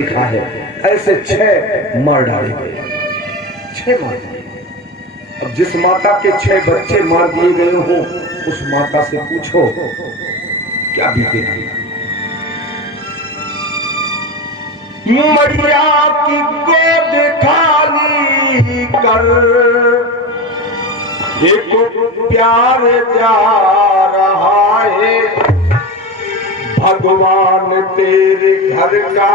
लिखा है ऐसे 6 मार डाले गए, 6 मार दिए। अब जिस माता के 6 बच्चे मार दिए गए हो उस माता से पूछो क्या बीतेगी। मरिया की गोद खाली कर देखो प्यार जा रहा है, भगवान तेरे घर का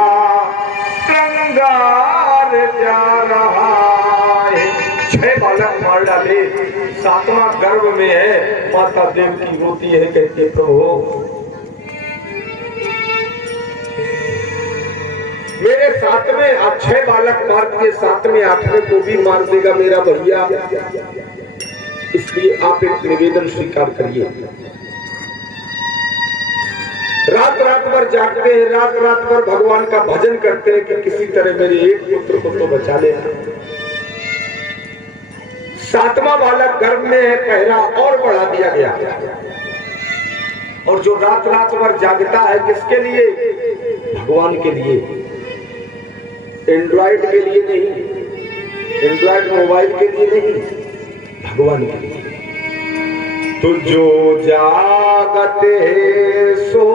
श्रृंगार जा रहा है। 6 बालक मार डाले, 7वां गर्भ में है। माता देवकी रोती है, कहते प्रभु मेरे 7वें 6 बालक मार दिए, 7वें 8वें को भी मार देगा मेरा भैया, इसलिए आप एक निवेदन स्वीकार करिए। रात रात भर जागते हैं, रात रात भर भगवान का भजन करते हैं कि किसी तरह मेरे एक पुत्र को तो बचा लेना। 7वां बालक गर्भ में है, पहरा और बढ़ा दिया गया। और जो रात रात भर जागता है किसके लिए? भगवान के लिए, एंड्रॉइड के लिए नहीं, एंड्रॉइड मोबाइल के लिए नहीं, भगवान के लिए। तो जो जागते सो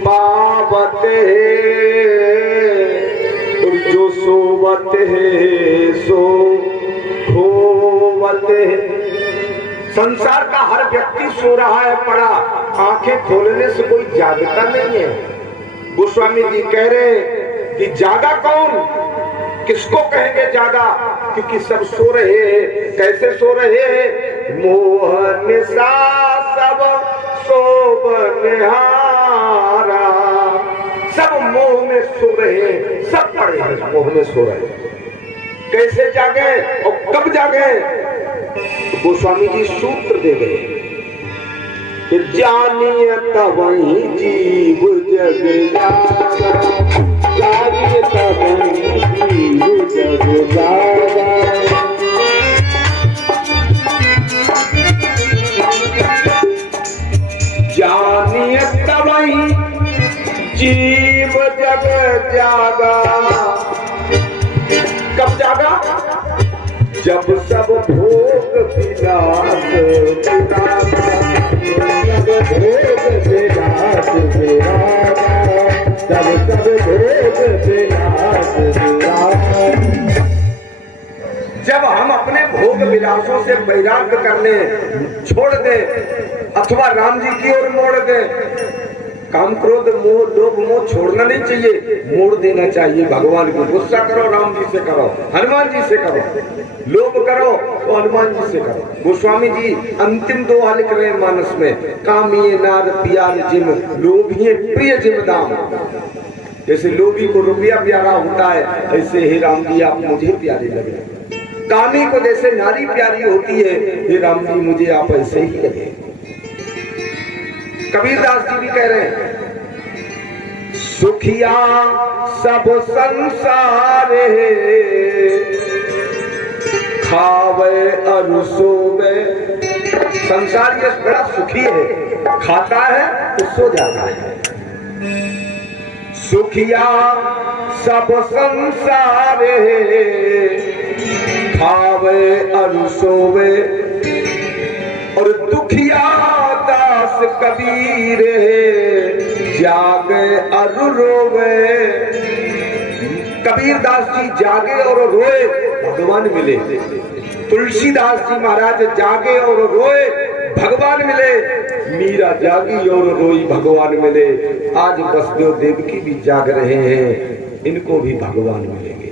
पावते, और जो सोवते सो खोवते। संसार का हर व्यक्ति सो रहा है पड़ा, आंखें खोलने से कोई जागता नहीं है। गोस्वामी जी कह रहे कि जागा कौन, किसको कहेंगे जागा, क्योंकि सब सो रहे हैं। कैसे सो रहे हैं? मोहन सा सब सोबनहारा, सब मोह में सो रहे हैं, सब पड़े हैं मोह में सो रहे हैं। कैसे जागे और कब जागे? गोस्वामी जी सूत्र दे गए कि जानिए तब वही जीव जग जागा, जानिए तब वही जीव जग जागा। जानिए तब वही जीव जग जागा। कब जागा? जब सब भोग विलास विरागा, जब भोग विलास विरागा, जब सब भोग विलास विरागा। जब हम अपने भोग विलासों से वैराग्य करने छोड़ दें अथवा राम जी की ओर मोड़ दें, काम क्रोध मोह लोभ मोह छोड़ना नहीं चाहिए, मोड़ देना चाहिए भगवान को। गुस्सा करो राम जी से करो, हनुमान जी से करो, लोभ करो तो हनुमान जी से करो। गोस्वामी जी अंतिम दोहा लिख रहे हैं मानस में, कामिये नार प्यार जिम, लोभिये प्रिय जिम दाम। जैसे लोभी को रुपया प्यारा होता है, ऐसे हे राम जी आप मुझे प्यारे लगे। कामी को जैसे नारी प्यारी होती है, हे राम जी मुझे आप ऐसे ही लगे। कबीरदास जी भी कह रहे हैं, सुखिया सब संसार है, खावे और सोवे। संसार ये बड़ा सुखी है, खाता है तो सो जाता है। सुखिया सब संसार है, खावे और सोवे। और दुखिया दास कबीर जागे और रोवे। कबीर दास जी जागे और रोए, भगवान मिले। तुलसीदास जी महाराज जागे और रोए, भगवान मिले। मीरा जागी और रोई, भगवान मिले। आज बसदेव देवकी भी जाग रहे हैं, इनको भी भगवान मिलेंगे,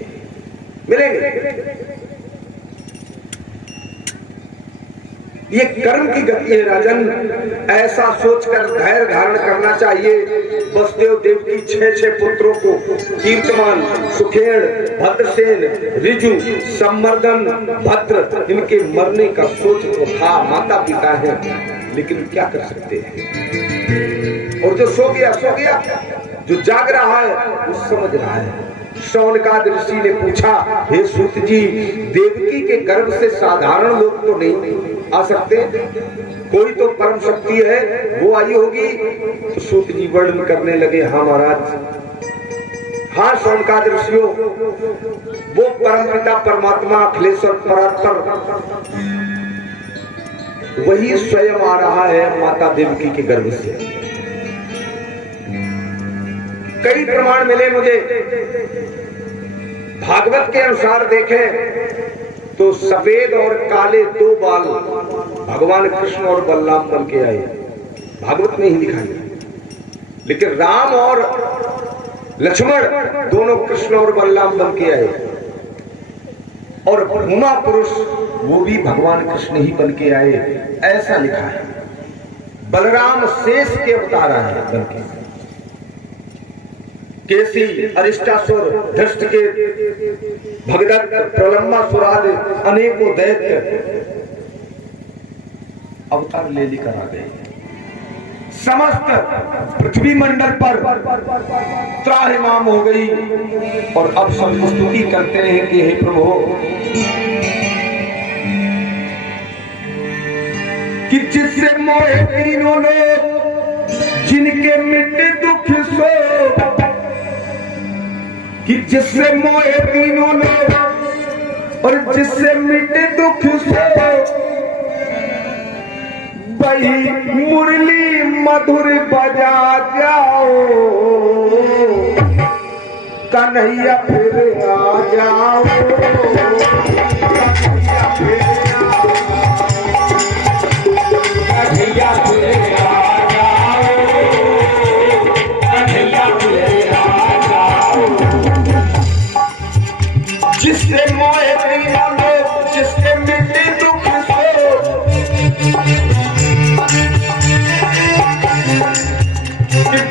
मिलेंगे। ये कर्म की गति है राजन, ऐसा सोचकर धैर्य धारण करना चाहिए। वसुदेव देवकी 6 पुत्रों को कीर्तमान, सुखेड़, भद्रसेन, ऋजु, संवर्धन, भद्र, इनके मरने का सोच तो था, माता पिता है, लेकिन क्या कर सकते हैं। और जो सो गया सो गया, जो जाग रहा है वो समझ रहा है। शौनकाद ऋषि ने पूछा, हे सूत जी, देवकी के गर्भ से साधारण लोग तो नहीं आ सकते, कोई तो परम शक्ति है, वो आई होगी। तो सूत जी वर्णन करने लगे, हाँ महाराज, हाँ सोमकाद ऋषियों, वो परम पिता परमात्मा अखिलेश्वर परात्पर वही स्वयं आ रहा है माता देवकी के गर्भ से। कई प्रमाण मिले मुझे। भागवत के अनुसार देखें तो सफेद और काले दो बाल भगवान कृष्ण और बलराम बन के आए, भागवत में ही लिखा है। लेकिन राम और लक्ष्मण दोनों कृष्ण और बलराम बन के आए, और भूमा पुरुष वो भी भगवान कृष्ण ही बन के आए, ऐसा लिखा है। बलराम शेष के अवतार आए बन के। केसी, अरिष्टासुर, धृष्ट के भगदत्त, प्रलंबासुर आदि अनेकों दैत्य अवतार ले लेकर आ गए। समस्त पृथ्वी मंडल पर त्राहिमाम हो गई, और अब सब स्तुति करते हैं कि हे प्रभु, कि जिससे मोहे तीनों लोग, जिनके मिटे दुख सो, कि जिससे मोहे तीनों लोग और जिससे मिटे दुख सो, वही मुरली मधुर बजा जाओ, कन्हैया फिर आ जाओ, कन्हैया फिर आ जाओ, कन्हैया फिर आ जाओ। जिससे मोहे तीनों लोग, जिससे मिटे दुख सो,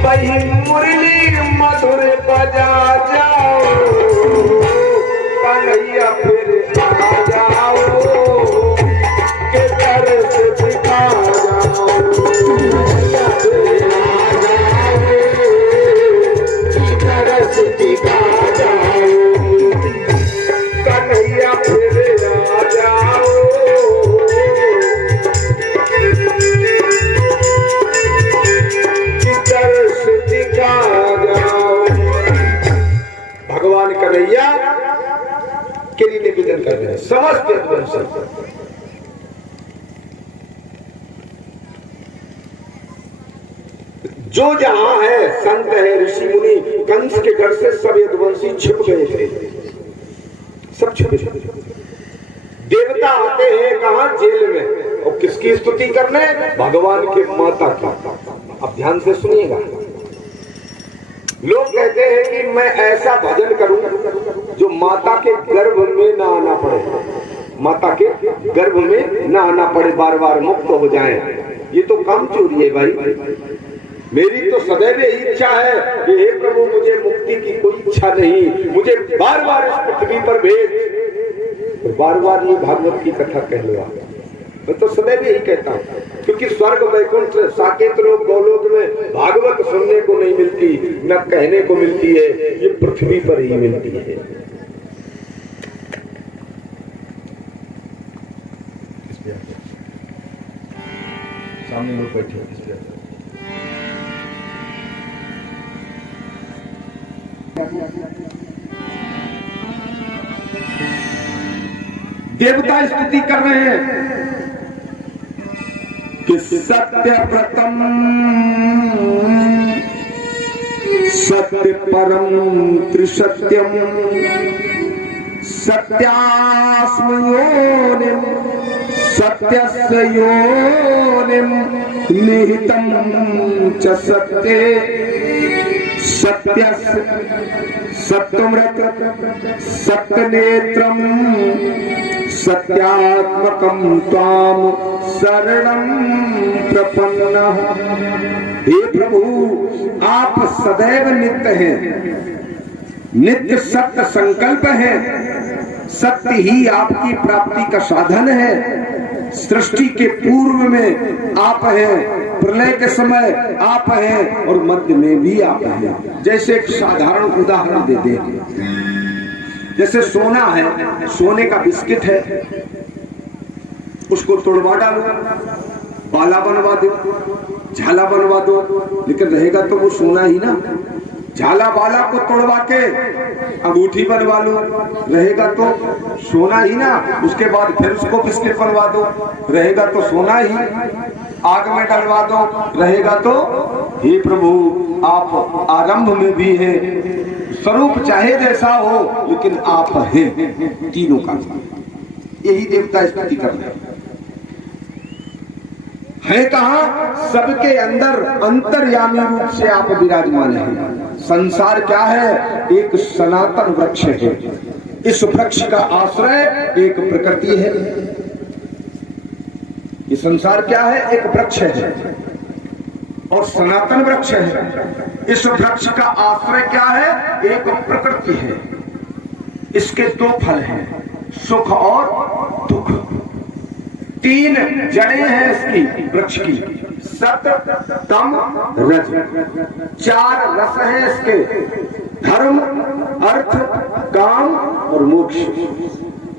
वही मुरली मधुर बजा जाओ, कन्हैया फिर आ जाओ, के तरस दिखा जाओ, कन्हैया फिर आ जाओ, के तरस दिखा जाओ, कन्हैया फिर आ जाओ। भगवान कन्हैया के लिए निवेदन कर रहे हैं समस्त वंश। जो जहां है, संत है, ऋषि मुनि, कंस के घर से सब यदुवंशी छिप गए थे, सब छिपे थे। देवता आते हैं कहां? जेल में। और किसकी स्तुति करने? भगवान के माता की। अब ध्यान से सुनिएगा। लोग कहते हैं कि मैं ऐसा भजन करूं जो माता के गर्भ में ना आना पड़े, माता के गर्भ में ना आना पड़े, बार बार मुक्त हो जाएं। ये तो काम चोरी है भाई। मेरी तो सदैव यही इच्छा है कि हे प्रभु, मुझे मुक्ति की कोई इच्छा नहीं, मुझे बार बार इस पृथ्वी पर भेज, तो बार बार ये भागवत की कथा कह लो। मैं तो सदैव यही कहता हूँ, क्योंकि स्वर्ग, वैकुंठ, साकेत लोक, गोलोक में भागवत सुनने को नहीं मिलती, न कहने को मिलती है, ये पृथ्वी पर ही मिलती है। सामने लोग बैठे देवता स्तुति कर रहे हैं कि सत्य व्रतम सत्य परम त्रिसत्यम सत्यास्म योनिम सत्यस्य योनिम निहितम च सत्ये सत्यस्य सत्यमृत सत्यनेत्रम सत्यात्मकम त्वाम शरणं प्रपन्नः। हे प्रभु, आप सदैव नित्य हैं, नित्य सत्य संकल्प है, सत्य ही आपकी प्राप्ति का साधन है। सृष्टि के पूर्व में आप हैं, प्रलय के समय आप हैं, और मध्य में भी आप हैं। जैसे एक साधारण उदाहरण दे दें, जैसे सोना है, सोने का बिस्किट है, उसको तोड़वा डालो, बाला बनवा दो, झाला बनवा दो, लेकिन रहेगा तो वो सोना ही ना। झाला बाला को तोड़वा के अंगूठी बनवा लो, रहेगा तो सोना ही ना। उसके बाद फिर उसको बिस्किट बनवा दो, रहेगा तो सोना ही। आग में डलवा दो, रहेगा तो। हे प्रभु, आप आरंभ में भी हैं, स्वरूप चाहे जैसा हो लेकिन आप हैं तीनों का। यही देवता स्तुति कर रहे है। कहा सबके अंदर अंतर्यामी रूप से आप विराजमान हैं। संसार क्या है? एक सनातन वृक्ष है। इस वृक्ष का आश्रय एक प्रकृति है। ये संसार क्या है? एक वृक्ष है और सनातन वृक्ष है। इस वृक्ष का आश्रय क्या है? एक प्रकृति है। इसके दो फल हैं, सुख और दुख। तीन जड़ें हैं इसकी, वृक्ष की, सत तम रज। चार रस हैं इसके, धर्म अर्थ काम और मोक्ष।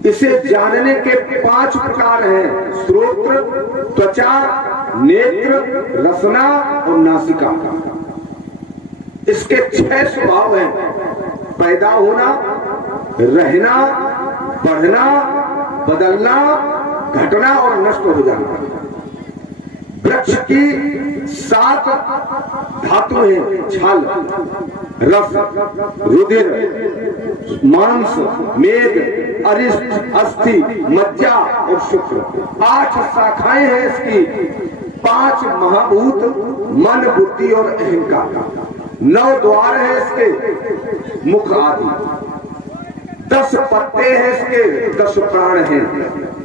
इसे जानने के 5 प्रकार हैं, श्रोत्र, त्वचा, नेत्र, रसना और नासिका। इसके 6 स्वभाव हैं, पैदा होना, रहना, बढ़ना, बदलना, घटना और नष्ट हो जाना। वृक्ष की 7 धातु हैं, छाल, रस, रुधिर, मांस, मेद, अरिष्ट, अस्थि, मज्जा और शुक्र। 8 शाखाएं हैं इसकी। 5 महाभूत, मन, बुद्धि और अहंकार। 9 द्वार है इसके, मुख आदि। 10 पत्ते हैं इसके, 10 प्राण हैं।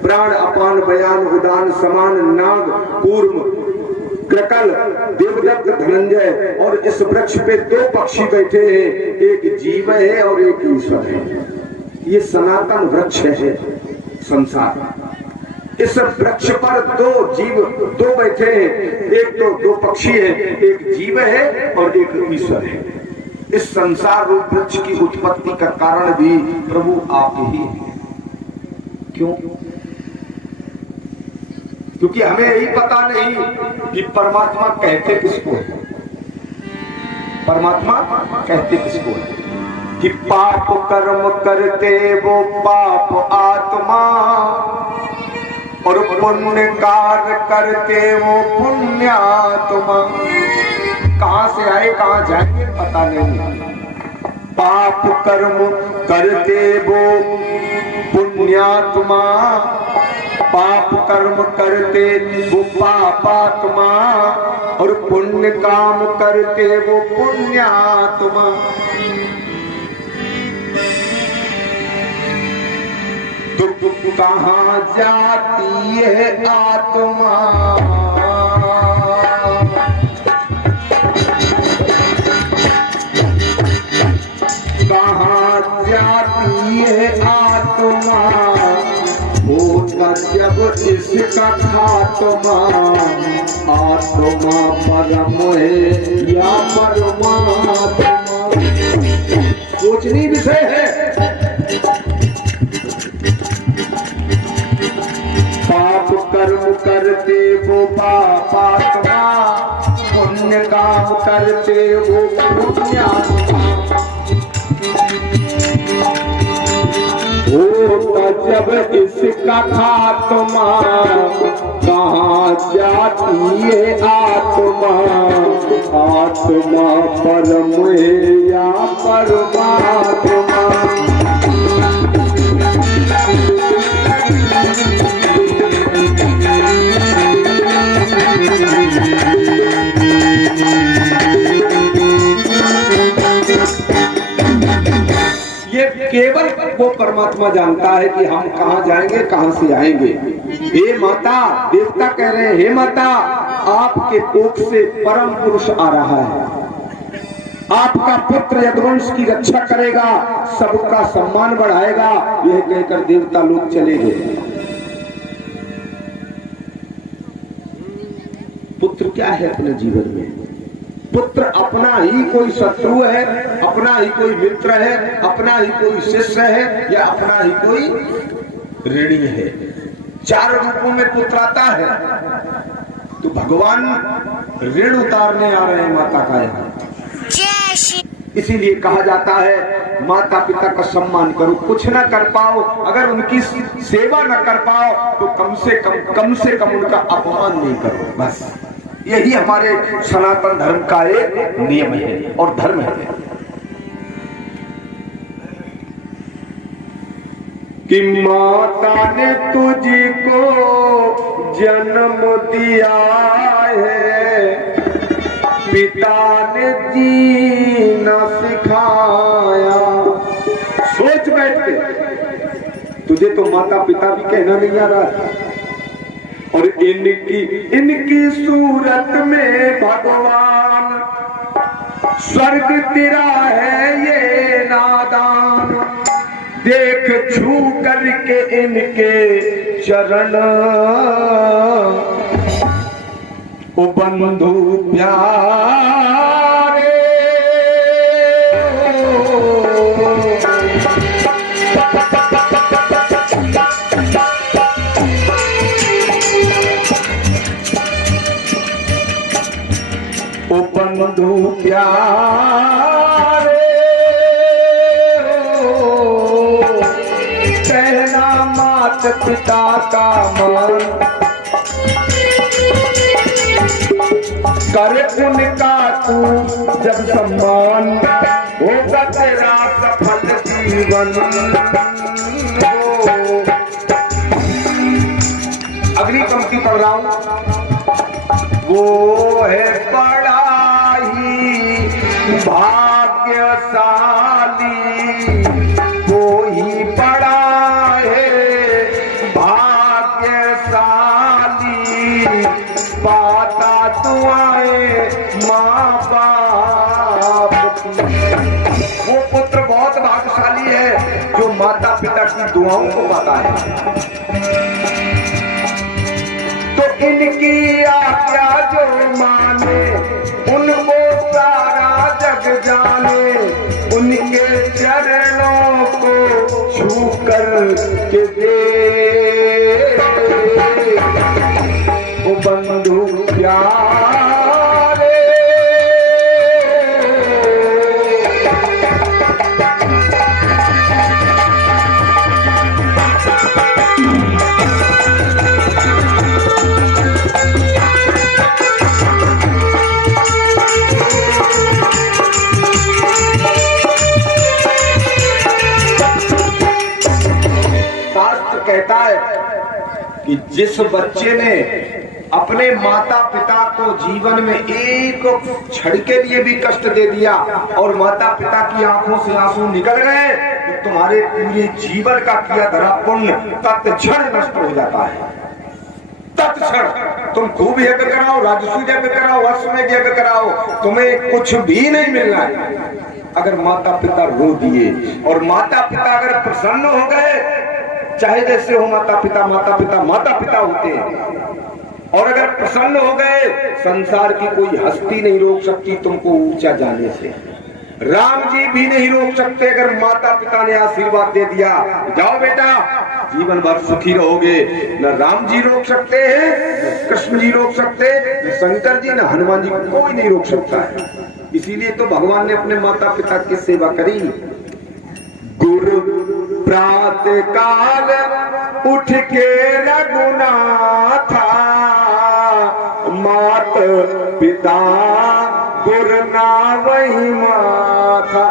प्राण, अपान, बयान, उदान, समान, नाग, कूर्म, क्रकल, देवदत्त, धनंजय। और इस वृक्ष पे 2 पक्षी बैठे हैं, एक जीव है और एक ईश्वर है। ये सनातन वृक्ष है संसार। इस वृक्ष पर 2 जीव 2 बैठे हैं, एक तो 2 पक्षी है, एक जीव है और एक ईश्वर है। इस संसार रूप वृक्ष की उत्पत्ति का कारण भी प्रभु आप ही हैं। क्यों? क्योंकि हमें यही पता नहीं कि परमात्मा कहते किसको है। परमात्मा कहते किसको है? कि पाप कर्म करते वो पाप आत्मा, और पुण्य कार्य करते वो पुण्यात्मा। कहां से आए कहां जाएंगे पता नहीं। पाप कर्म करते वो पुण्यात्मा, पाप कर्म करते वो पापात्मा, और पुण्य काम करते वो पुण्यात्मा। तो कहाँ जाती है आत्मा? कहाँ जाती है आत्मा? होगा जब इसका खात्मा। आत्मा परम है या परमात्मा? सोचनीय विषय है। पाप कर्म करते वो पापात्मा, पुण्य काम करते वो पुण्यात्मा। होता जब इसका खात्मा, कहाँ जाती है आत्मा? आत्मा परम है या परमात्मा? केवल वो परमात्मा जानता है कि हम कहाँ जाएंगे, कहाँ से आएंगे। हे माता, देवता कह रहे हैं, हे माता, आपके कोख से परम पुरुष आ रहा है। आपका पुत्र यदुवंश की रक्षा करेगा, सबका सम्मान बढ़ाएगा। यह कहकर देवता लोग चले गए। पुत्र क्या है अपने जीवन में? पुत्र अपना ही कोई शत्रु है, अपना ही कोई मित्र है, अपना ही कोई शिष्य है, या अपना ही कोई ऋणी है। 4 रूपों में पुत्र आता है। तो भगवान ऋण उतारने आ रहे हैं माता का यहाँ। इसीलिए कहा जाता है माता पिता का सम्मान करो। कुछ ना कर पाओ, अगर उनकी सेवा ना कर पाओ तो कम से कम उनका अपमान नहीं करो। बस यही हमारे सनातन धर्म का एक नियम है और धर्म है कि माता ने तुझको जन्म दिया है, पिता ने जीना सिखाया। सोच बैठ के, तुझे तो माता पिता भी कहना नहीं आ रहा, और इनकी सूरत में भगवान, स्वर्ग तेरा है ये नादान, देख छू करके इनके चरण, ओ बंधु प्यारे। ओ बंधु प्यारे, कहना मात पिता का मान, करे उनका तू जब सम्मान, होगा तेरा सफल जीवन। अगली पंक्ति पढ़ रहा हूं, वो है बड़ा ही भाग्यशाली, वो ही बड़ा है भाग्यशाली, पाता दुआएं माँ बाप की। वो पुत्र बहुत भाग्यशाली है जो माता पिता की दुआओं को पाता है। तो इनकी आज्ञा जो माने, उनको सारा जग जाने, उनके चरणों को छू कर के दे, ओ बंधु प्यारे। शास्त्र कहता है कि जिस बच्चे ने अपने माता पिता को जीवन में एक क्षण के लिए भी कष्ट दे दिया और माता पिता की आंखों से आंसू निकल गए, तो तुम्हारे पूरे जीवन का किया धरा पुण्य तत्क्षण नष्ट हो जाता है। तत्क्षण तुम खूब यज्ञ कराओ, राजस्व यज्ञ कराओ, अश्वमेध यज्ञ कराओ, तुम्हें कुछ भी नहीं मिलना है अगर माता पिता रो दिए। और माता पिता अगर प्रसन्न हो गए, चाहे जैसे हो माता पिता होते हैं, और अगर प्रसन्न हो गए, संसार की कोई हस्ती नहीं रोक सकती तुमको ऊंचा जाने से। राम जी भी नहीं रोक सकते अगर माता पिता ने आशीर्वाद दे दिया, जाओ बेटा जीवन भर सुखी रहोगे। न राम जी रोक सकते हैं, न कृष्ण जी रोक सकते, न शंकर जी, न हनुमान जी, कोई नहीं रोक सकता है। इसीलिए तो भगवान ने अपने माता पिता की सेवा करी। गुरु प्रातः काल उठ के रघुनाथा, मात पिता गुरु ना वही माथा।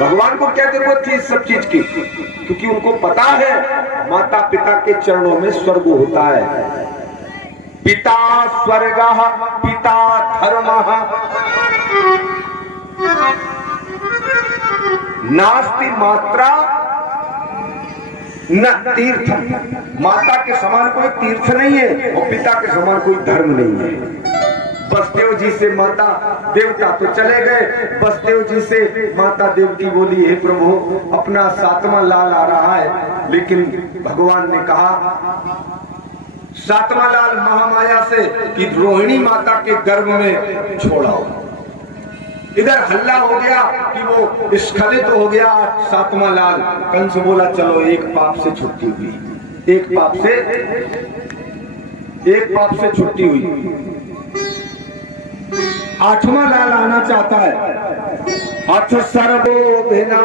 भगवान को क्या जरूरत थी इस सब चीज की? क्योंकि उनको पता है माता पिता के चरणों में स्वर्ग होता है। पिता स्वर्ग पिता धर्म नास्ति मात्रा न तीर्थ। माता के समान कोई तीर्थ नहीं है और पिता के समान कोई धर्म नहीं है। बसदेव जी से माता देवता तो चले गए, बसदेव जी से माता देवती बोली, हे प्रभु अपना 7वां लाल आ रहा है, लेकिन भगवान ने कहा 7वां लाल महामाया से कि रोहिणी माता के गर्भ में छोड़ाओ। इधर हल्ला हो गया कि वो स्खलित हो गया 7वां लाल। कंस बोला चलो एक पाप से छुट्टी हुई, एक पाप से छुट्टी हुई। आठवां लाल आना चाहता है। अथ सर्वो भिना